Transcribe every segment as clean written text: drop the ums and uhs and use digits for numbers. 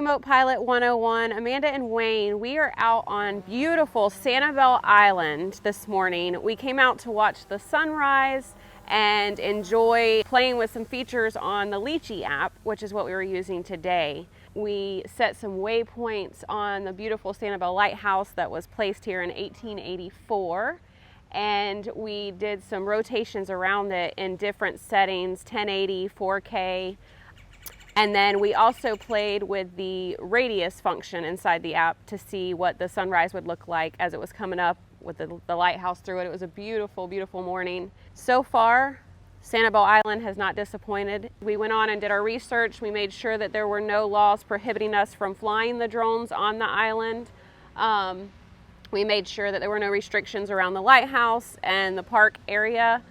Remote Pilot 101, Amanda and Wayne. We are out on beautiful Sanibel Island this morning. We came out to watch the sunrise and enjoy playing with some features on the Litchi app, which is what we were using today. We set some waypoints on the beautiful Sanibel Lighthouse that was placed here in 1884. And we did some rotations around it in different settings, 1080, 4K. And then we also played with the radius function inside the app to see what the sunrise would look like as it was coming up with the lighthouse through it. It was a beautiful, beautiful morning. So far, Sanibel Island has not disappointed. We went on and did our research. We made sure that there were no laws prohibiting us from flying the drones on the island. We made sure that there were no restrictions around the lighthouse and the park area,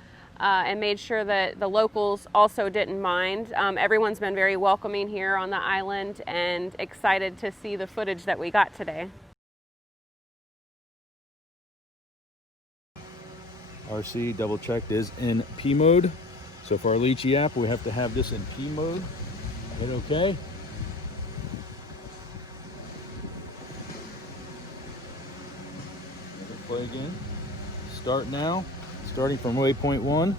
and made sure that the locals also didn't mind. Everyone's been very welcoming here on the island and excited to see the footage that we got today. RC double checked is in P mode. So for our Litchi app, we have to have this in P mode. Hit OK. Play again. Start now. Starting from waypoint 1.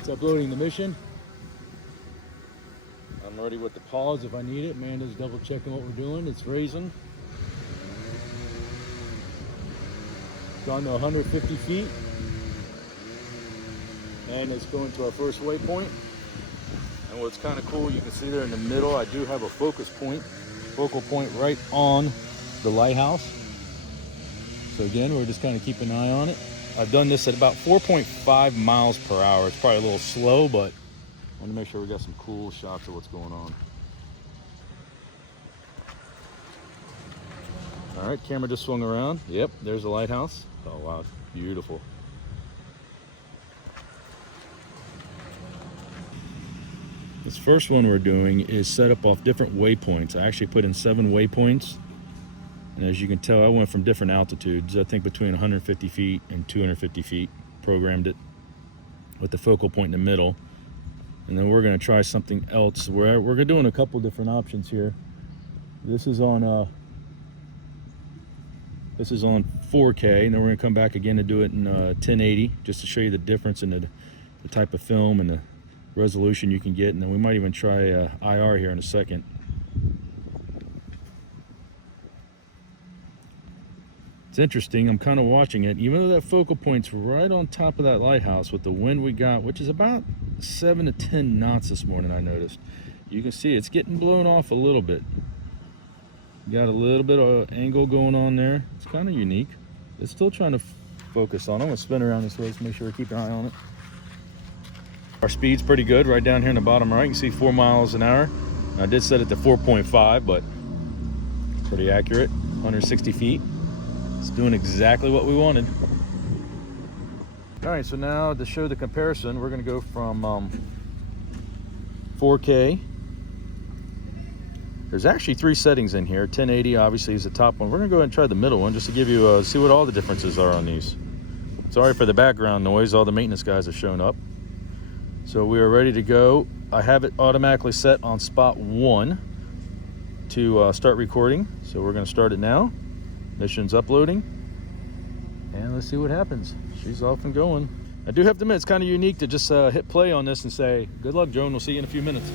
It's uploading the mission. I'm ready with the pause if I need it. Amanda's double checking what we're doing. It's raising. Gone to 150 feet. And it's going to our first waypoint. And what's kind of cool, you can see there in the middle, I do have a focal point right on the lighthouse. So again, we're just kind of keeping an eye on it. I've done this at about 4.5 miles per hour. It's probably a little slow, but I want to make sure we got some cool shots of what's going on. All right, camera just swung around. Yep, there's the lighthouse. Oh wow, it's beautiful. This first one we're doing is set up off different waypoints. I actually put in 7 waypoints. And as you can tell, I went from different altitudes. I think between 150 feet and 250 feet. Programmed it with the focal point in the middle. And then we're going to try something else. We're doing a couple different options here. This is on 4K, and then we're going to come back again to do it in 1080, just to show you the difference in the type of film and the resolution you can get. And then we might even try IR here in a second. It's interesting, I'm kind of watching it, even though that focal point's right on top of that lighthouse with the wind we got, which is about 7 to 10 knots this morning, I noticed. You can see it's getting blown off a little bit. Got a little bit of angle going on there. It's kind of unique. It's still trying to focus on. I'm going to spin around this way to make sure we keep an eye on it. Our speed's pretty good right down here in the bottom right. You can see 4 miles an hour. I did set it to 4.5, but pretty accurate, 160 feet. It's doing exactly what we wanted. All right, so now to show the comparison, we're going to go from 4K. There's actually 3 settings in here. 1080 obviously is the top one. We're going to go ahead and try the middle one just to give you see what all the differences are on these. Sorry for the background noise. All the maintenance guys have shown up. So we are ready to go. I have it automatically set on spot 1 to start recording. So we're going to start it now. Mission's uploading, and let's see what happens. She's off and going. I do have to admit, it's kind of unique to just hit play on this and say, good luck, drone, we'll see you in a few minutes.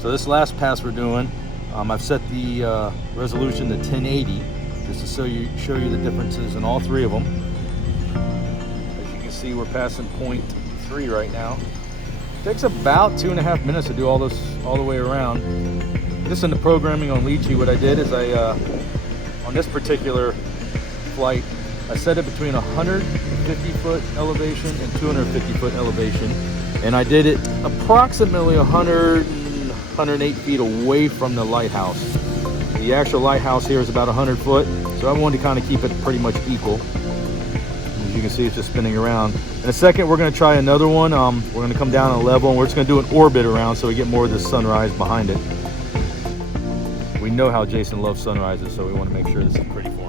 So this last pass we're doing, I've set the resolution to 1080 just to show you the differences in all 3 of them. As you can see, we're passing point 3 right now. It takes about 2.5 minutes to do all this all the way around. Just in the programming on Litchi, what I did is on this particular flight, I set it between 150 foot elevation and 250 foot elevation, and I did it approximately 108 feet away from the lighthouse. The actual lighthouse here is about 100 foot, so So I wanted to kind of keep it pretty much equal. As you can see, it's just spinning around. In a second, we're going to try another one. We're going to come down a level, and we're just going to do an orbit around so we get more of the sunrise behind it. We know how Jason loves sunrises, so we want to make sure this is pretty for him.